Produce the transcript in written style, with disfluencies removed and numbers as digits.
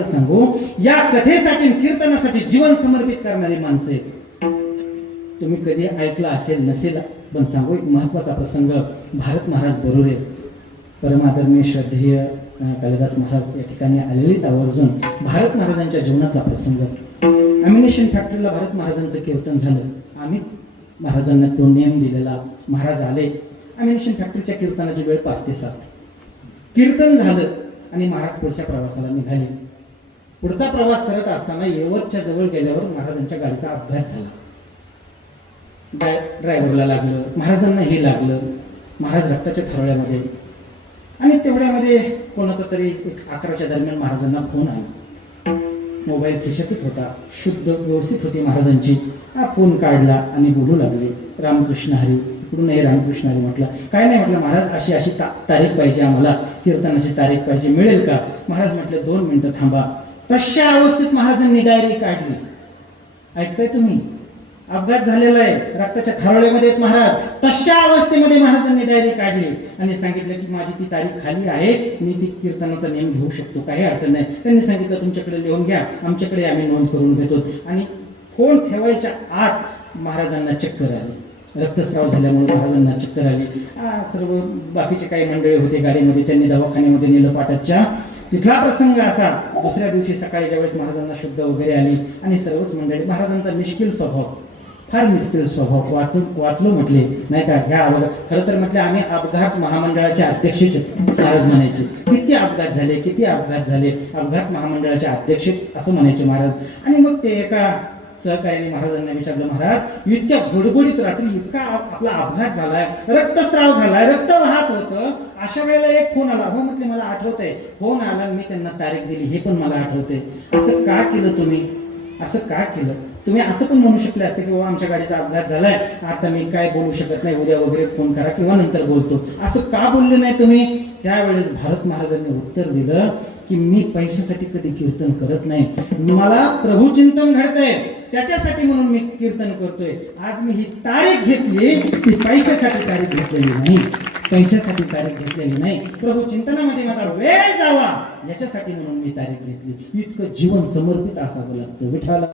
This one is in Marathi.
तुम्हाला सांगू, या कथेसाठी कीर्तनासाठी जीवन समर्पित करणारी माणसे तुम्ही कधी ऐकला असेल नसेल, पण सांगू एक महत्वाचा प्रसंग. भारत महाराज बरोबर परमादरणीय श्रद्धेय कालिदास महाराज या ठिकाणी आलेले आवर्जून भारत महाराजांच्या जीवनातला प्रसंग. अम्युनिशन फॅक्टरीला भारत महाराजांचं कीर्तन झालं. आम्ही महाराजांना तो नियम दिलेला. महाराज आले. अम्युनिशन फॅक्टरीच्या कीर्तनाची वेळ 5 ते 7. कीर्तन झालं आणि महाराज पुढच्या प्रवासाला निघाले. पुढचा प्रवास करत असताना येवतच्या जवळ गेल्यावर महाराजांच्या गाडीचा अपघात झाला. ड्रायव्हरला लागलं, महाराजांना हे लागलं. महाराज रक्ताच्या थारोळ्यामध्ये. आणि तेवढ्यामध्ये कोणाचा तरी 11च्या दरम्यान महाराजांना फोन आला. मोबाईल खिशातच होता, शुद्ध व्यवस्थित होती महाराजांची. हा फोन काढला आणि बोलू लागले, रामकृष्ण हरी. इकडून हे रामकृष्ण हरी म्हटलं. काय नाही म्हटलं, महाराज अशी अशी तारीख पाहिजे, आम्हाला कीर्तनाची तारीख पाहिजे, मिळेल का? महाराज म्हटलं 2 मिनिटं थांबा. तशा अवस्थेत महाराजांनी डायरी काढली. ऐकताय तुम्ही? अपघात झालेला आहे, रक्ताच्या थारोळ्यामध्ये महाराज. तशा अवस्थेमध्ये महाराजांनी डायरी काढली आणि सांगितलं की माझी ती तारीख खाली आहे, मी ती कीर्तनाचा नियम घेऊ शकतो, काही अडचण नाही. त्यांनी सांगितलं तुमच्याकडे लिहून घ्या, आमच्याकडे आम्ही नोंद करून घेतो. आणि फोन ठेवायच्या आत महाराजांना चक्कर आली. रक्तस्राव झाल्यामुळे महाराजांना चक्कर आली. सर्व बाकीचे काही मंडळी होते गाडीमध्ये, त्यांनी दवाखान्यामध्ये नेलं पाटच्या. तिथला प्रसंग असा, दुसऱ्या दिवशी सकाळी ज्यावेळेस महाराजांना शुद्ध वगैरे आली आणि सर्वच मंडळी, महाराजांचा मिश्किल स्वभाव, फार मिश्किल स्वभाव, वाचलो म्हटले नाही का ह्या अवघात. खरं तर म्हटलं आम्ही अपघात महामंडळाचे अध्यक्ष महाराज म्हणायचे. किती अपघात झाले, किती अपघात झाले, अपघात महामंडळाचे अध्यक्ष असं म्हणायचे महाराज. आणि मग ते एका सहकार्याने महाराजांना विचारलं, महाराज इतक्या गडबडीत रात्री इतका आपला अपघात झालाय, रक्तस्राव झालाय, रक्त वाहत होतं, अशा वेळेला एक फोन आला. हो म्हटले मला आठवतंय, फोन आला, मी त्यांना तारीख दिली, हे पण मला आठवतंय. असं का केलं तुम्ही? असं का केलं? तुम्ही असं पण म्हणू शकले असते की बाबा आमच्या गाडीचा अपघात झालाय, आता मी काय बोलू शकत नाही, उद्या वगैरे फोन करा किंवा नंतर बोलतो. असं का बोलले नाही तुम्ही? त्यावेळेस भारत महाराजांनी उत्तर दिलं की मी पैशासाठी कधी कीर्तन करत नाही, मला प्रभू चिंतन घडतंय, त्याच्यासाठी म्हणून मी कीर्तन करतोय. आज मी ही तारीख घेतली, ती पैशासाठी तारीख घेतलेली नाही, पैशासाठी तारीख घेतलेली नाही, प्रभू चिंतनामध्ये माझा वेळ जावा याच्यासाठी म्हणून मी तारीख घेतली. इतकं जीवन समर्पित असावं लागतं विठ्ठला.